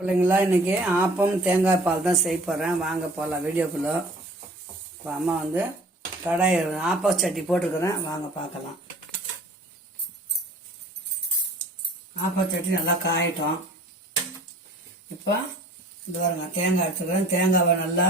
பிள்ளைங்களா இன்னைக்கு ஆப்பம் தேங்காய் பால் தான் செய்ய போகிறேன் வாங்க போகலாம் வீடியோக்குள்ளே. இப்போ அம்மா வந்து கடாய் ஆப்ப சட்டி போட்டுருக்குறேன் வாங்க பார்க்கலாம். ஆப்ப சட்டி நல்லா காயட்டும். இப்போ இது பாருங்க தேங்காய் எடுத்துக்கிறேன். தேங்காவை நல்லா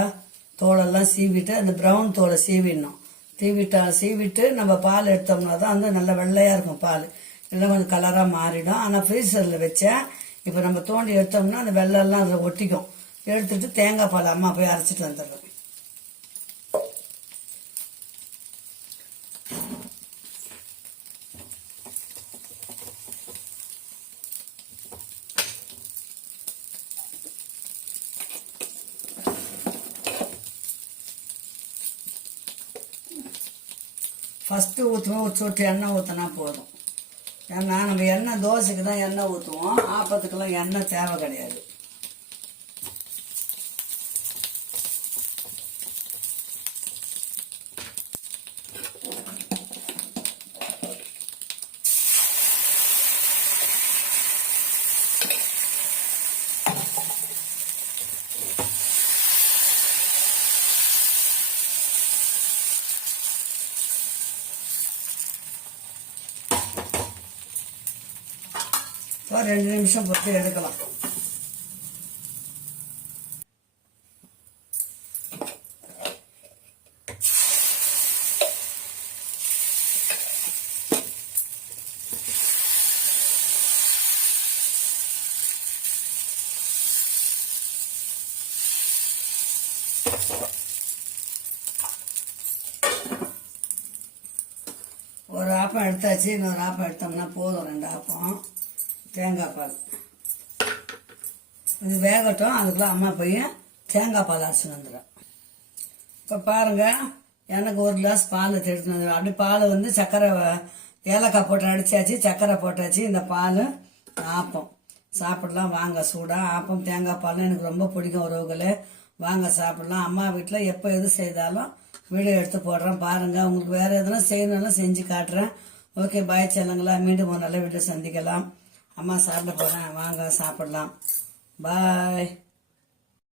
தோலெல்லாம் சீவிட்டு அந்த ப்ரௌன் தோலை சீவிடணும். சீவிட்டா சீவிட்டு நம்ம பால் எடுத்தோம்னா தான் வந்து நல்லா வெள்ளையாக இருக்கும் பால். எல்லாம் கொஞ்சம் கலராக மாறிடும். ஆனால் ஃப்ரீசரில் வச்சேன். இப்போ நம்ம தோண்டி எடுத்தோம்னா அந்த வெள்ளெல்லாம் அதில் ஒட்டிக்கும். எடுத்துட்டு தேங்காய் பால் அம்மா போய் அரைச்சிட்டு வந்துடுறோம் ஃபஸ்ட்டு ஊற்றுவோம் ஒரு சொட்டு எண்ணெய் ஊற்றினா போதும். ஏன்னா நம்ம எண்ணெய் தோசைக்கு தான் எண்ணெய் ஊற்றுவோம் ஆப்பத்துக்கெல்லாம் எண்ணெய் தேவை கிடையாது. ஒரு ரெண்டு நிமிஷம் பொறுத்து எடுக்கலாம். ஒரு ஆப்பம் எடுத்தாச்சு இன்னொரு ஆப்பம் எடுத்தோம்னா போதும் ரெண்டு ஆப்பம். தேங்காய் பால். இது வேகட்டும் அதுக்குள்ள அம்மா பையன் தேங்காய் பால் அரைச்சின்னு வந்துடும். இப்போ பாருங்கள் எனக்கு ஒரு கிளாஸ் பால் எடுத்துன்னு வந்துடும். அப்படி பால் வந்து சர்க்கரை ஏலக்காய் போட்டு அடிச்சாச்சு சர்க்கரை போட்டாச்சு இந்த பால் ஆப்பம். சாப்பிடலாம் வாங்க சூடாக ஆப்பம் தேங்காய் பால்லாம் எனக்கு ரொம்ப பிடிக்கும் உறவுகளே. வாங்க சாப்பிடலாம். அம்மா வீட்டில் எப்போ எது செய்தாலும் வீடியோ எடுத்து போடுறேன். பாருங்கள் உங்களுக்கு வேறு எதுனா செய்யணும்னா செஞ்சு காட்டுறேன். ஓகே பாய் செல்லுங்களா. மீண்டும் ஒரு நல்ல வீடியோ சந்திக்கலாம். அம்மா சாப்பிட போகிறேன் வாங்க சாப்பிடலாம். பாய்